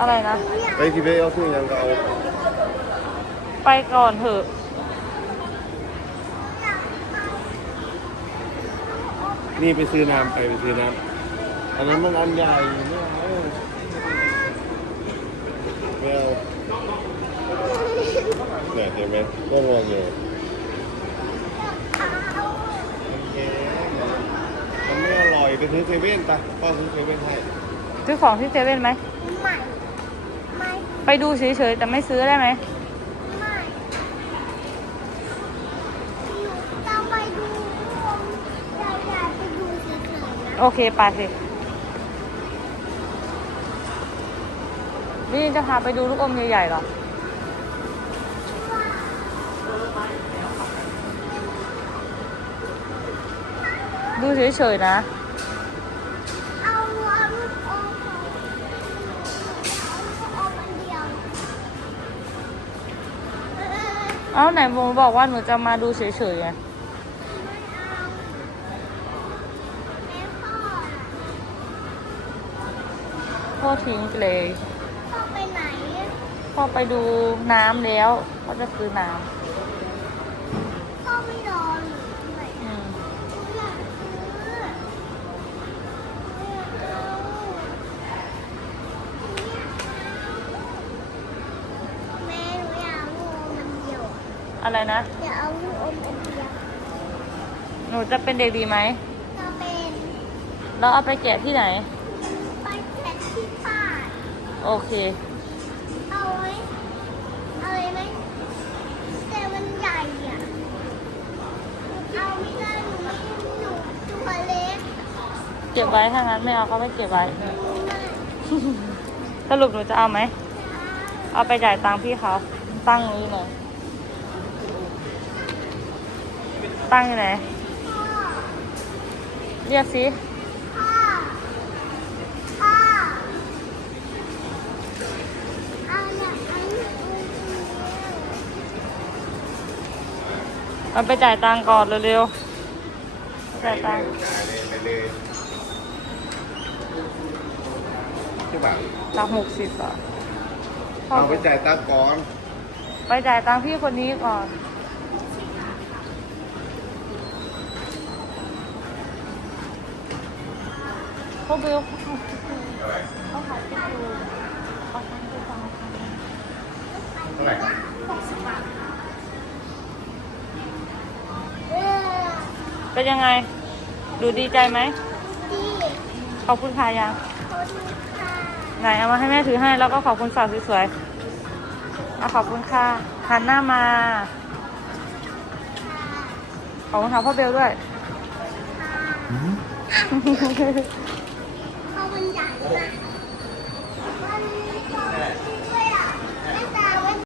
อะไรนะ ไปที่ไปเอาซื้อยังก็เอาไปก่อนเถอะ นี่ไปซื้อน้ำไปไปซื้อน้ำอันนั้นมันอันใหญ่ไม่เอาไม่เอาเนี่ยเห็นไหมก็งงอยู่มันไม่อร่อยไปซื้อเซเว่นไปพ่อซื้อเซเว่นให้ ซื้อของที่เซเว่นไหม ไม่ ไม่ไปดูเฉยๆแต่ไม่ซื้อได้ไหมไม่เราไปดูเราอยากไปดูเฉยๆนะโอเคไปสินี่จะพาไปดูลูกอมใหญ่ๆเหรอดูเฉยๆนะ เอ้าไหนโมบอกว่าหนูจะมาดูเฉยๆไงไม่เอาแม่พ่ออะพ่อทิ้งไปเลย พ่อไปไหน พ่อไปดูน้ำแล้ว พ่อจะซื้อน้พ่ อะไรนะอยากเอาลูกอมอันเดียวหนูจะเป็นเด็กดีไหมจะเป็นแล้วเอาไปแกะที่ไหน ไปแท็กที่บ้านโอเค เอาไว้เอาไว้ไหมแต่มันใหญ่อะเอาไม่ได้หนูไม่หนูตัวเล็กเก็บไว้ถ้างั้นไม่เอาก็ไม่เก็บไว้ไม่สรุปหนูจะเอาไหม เอาไปจ่ายตังค์พี่เขา ตั้งนี้หน่อย ตั้งอยู่ไหนพ่อเรียกสิพ่อพ่อเอาเนี่ยอันนี้เอาไปจ่ายตังค์ก่อนเร็วๆไปจ่ายตังค์จ่ายเลยไปเลยใช่ป่ะจากหกสิบอะพ่อเอาไปจ่ายตังค์ก่อน ไปจ่ายตังค์พี่คนนี้ก่อน พ่อเบลเขาขายติ๊กอยู่เขาขายติ๊กอยู่เขาขายติ๊กอยู่เท่าไหร่เออเป็นยังไง ดูดีใจไหมดีขอบคุณค่ะยังคนค่ะไหนเอามาให้แม่ถือให้แล้วก็ขอบคุณฝากสวยๆเอาขอบคุณค่ะหันหน้ามา ขอบคุณค่ะพ่อเบลด้วยค่